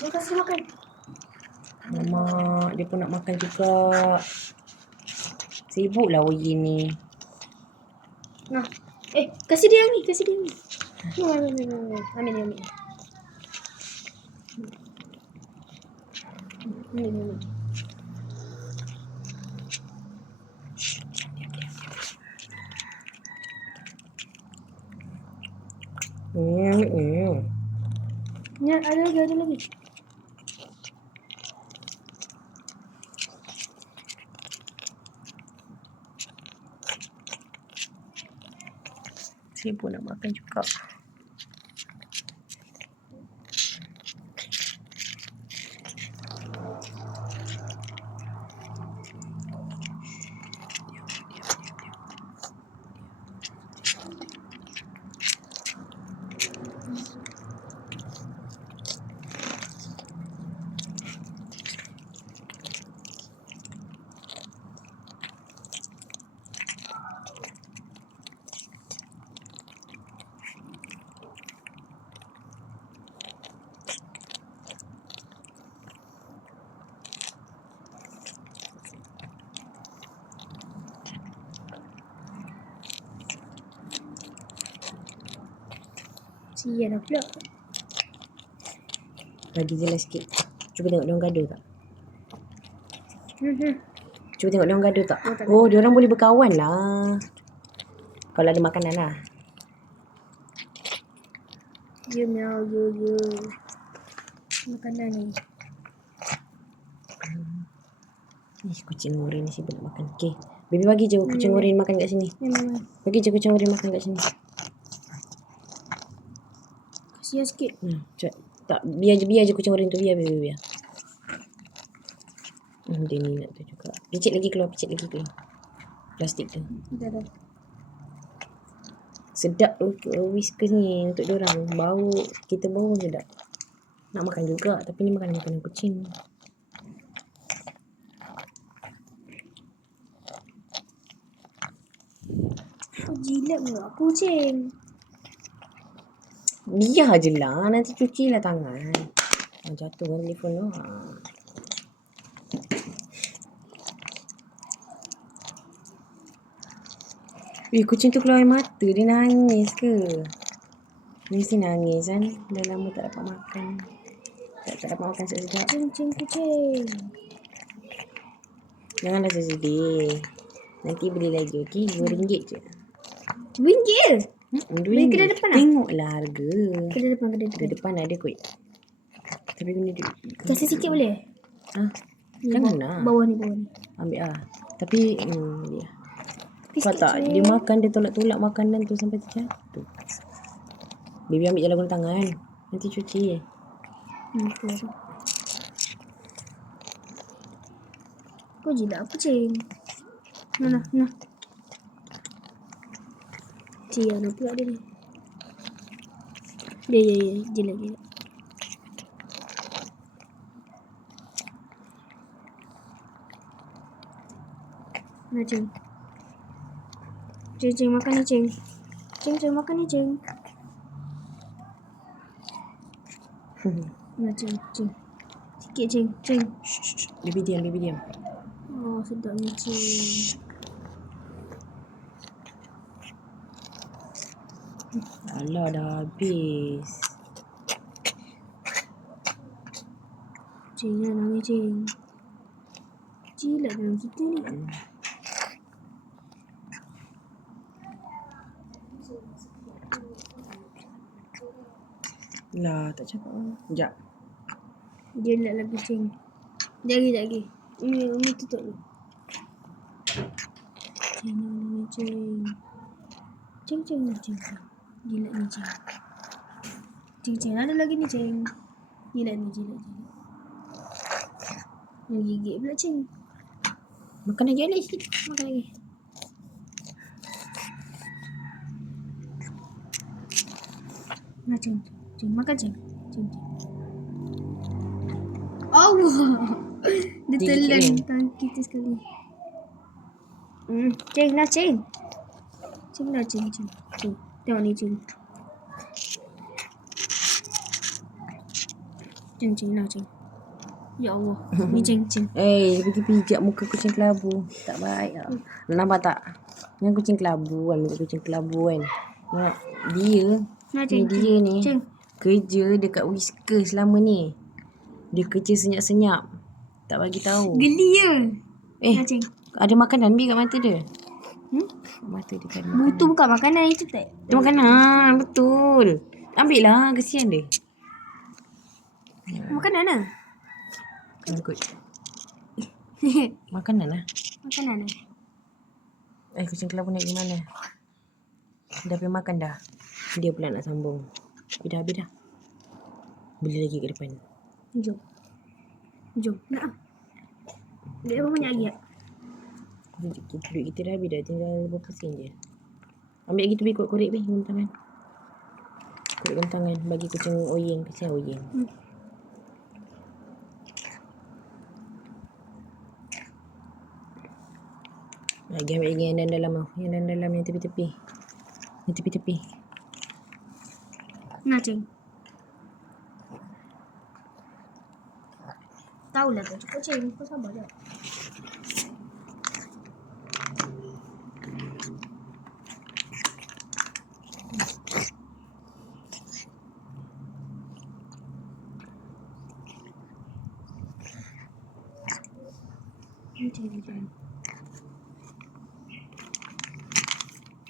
Dia kasih makan. Mak, dia pun nak makan juga. Sibuklah Oyin ni. Nah. Kasih dia ni. Ambil. Ambil. Ya, ada lagi. Sibuk nak makan juga. Sian lah pula. Bagi jelas sikit. Cuba tengok diorang gaduh tak? Hmm. Cuba tengok diorang gaduh tak? Oh, tak Oh, diorang boleh berkawan lah. Kalau ada makanan lah. Dia meow, yo. Makanan ni. Kucing oren ni sibuk nak makan. Okay. Baby bagi je kucing oren makan kat sini. Memang. Bagi je kucing oren makan kat sini. Kasih sikit. Tak, biar je kucing oren tu. Biar. Dia ni nak tu juga. Picit lagi keluar. Plastik tu. Dah. Sedap tu Whiskas ni untuk diorang. Bau, kita bau sedap. Nak makan juga. Tapi ni makanan kucing. Jilat pula kucing. Biar je lah. Nanti cuci lah tangan. Jatuh kan telefon tu. Kucing tu keluar air mata. Dia nangis ke? Mesti nangis kan. Dah lama tak dapat makan. Tak dapat makan sedap. Kucing. Janganlah sedih. Nanti beli lagi. Okay? RM2 je. RM2? Beli kedai depan lah? Tengoklah harga. Kedai depan ada kot. Tapi guna duit. Kasih sikit boleh? Jangan lah. Bawah ni. Ambil lah. Tapi dia. Kau tak, dia makan, dia tolak-tolak makanan tu sampai terjatuh. Baby ambil je lah guna tangan. Nanti cuci. Okay. Kau jilat kucing. Nah. Cian pula dia ni. Dia jilat. Nah, Cing. Cing makan ni, Cing. Cing makan ni, Cing. Nah, Cing. Sikit, Cing. Shh. Baby diam. Oh, sedapnya, Cing. Alah, dah habis. Cing, jangan nangis, Cing. Jilat dalam kita ni. Lah, tak cakap. Sekejap. Jilat lagi, Cing. Lagi. Umi tutup dulu. Jangan nangis, Cing. Cing. Jilat ni, Cing. Cing, ada lagi ni, Cing. Jilat ni. Yang gigit pula, Cing. Makan lagi sikit. Makan lagi. Nah, Cing. Makan, Cing. Allah. Dia telan tangan kita sekali. Cing. Cing. Tengok ni, Cing. Cing nak cing. Ya Allah. Ni cing. Pergi pijak muka kucing kelabu. Tak baik lah. Nampak tak? Yang kucing kelabu kan. Muka kucing kelabu kan. Dia. Nah, Ni dia ni. Cing. Kerja dekat Whiskers selama ni. Dia kerja senyap-senyap. Tak bagi tahu. Geli je. Nah, cing. Ada makanan kat mata dia. Mata dia kan makanan. Butuh bukan makanan itu tak? Itu makanan. Betul. Ambil lah. Kesian dia. Makanan lah. Ikut. Makanan lah. Makanan lah. Kucing kelabu naik di mana? Dah pergi makan dah. Dia pula nak sambung. Habis dah. Beli lagi ke depan. Jom. Nak ah. Dia apa banyak lagi tak? Duit kita dah habis dah. Tinggal berapa sen je. Ambil lagi tu bi korek bi. Guna tangan. Korek guna tangan. Bagi kucing Oyeng. Kesian Oyeng. Lagi ambil lagi yang dalam tu. Yang dalam yang tepi-tepi. Yang tepi-tepi. Nah, cing. Tahulah kau cukup cing. Kau sabar je.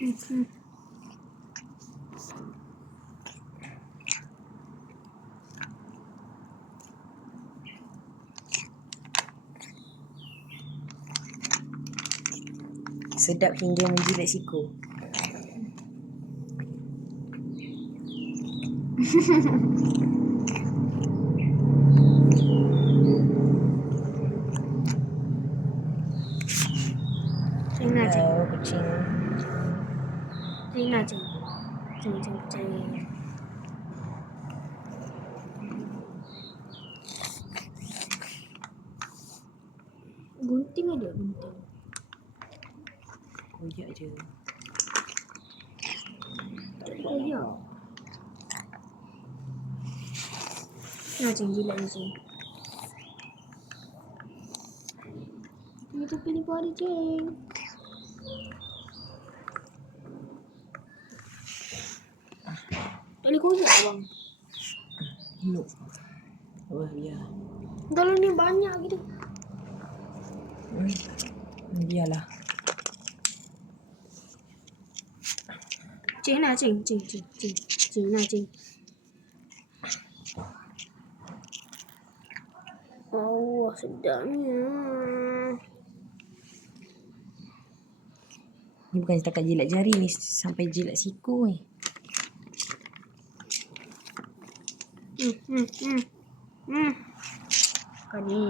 Cing. Sedap hingga menjilat siku. Cing nak cing. Kucing. Cing nak cing. Cing. Gunting ada gunting. Koyak je. Koyak. Nah, cing jilat ni cing. Tepi ni pun ada cing. Tak boleh koyak bang. No. Biar. Dalam ni banyak gitu. Biarlah. Cing nak cing. Cing nak cing. Allah sedapnya. Ni bukan setakat jilat jari ni. Sampai jilat siku ni. Kan ni.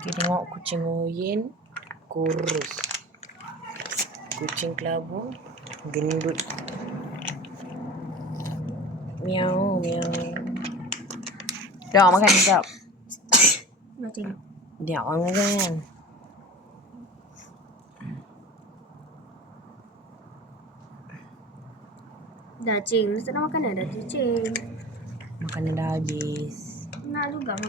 Kita tengok kucing Oyeng kurus. Kucing kelabu gendut. Miau. Dah makan sekejap. Nak cing. Dia orang makan. Dah cing. Tak nak makan dah cing. Makanan dah habis. Nak juga makan.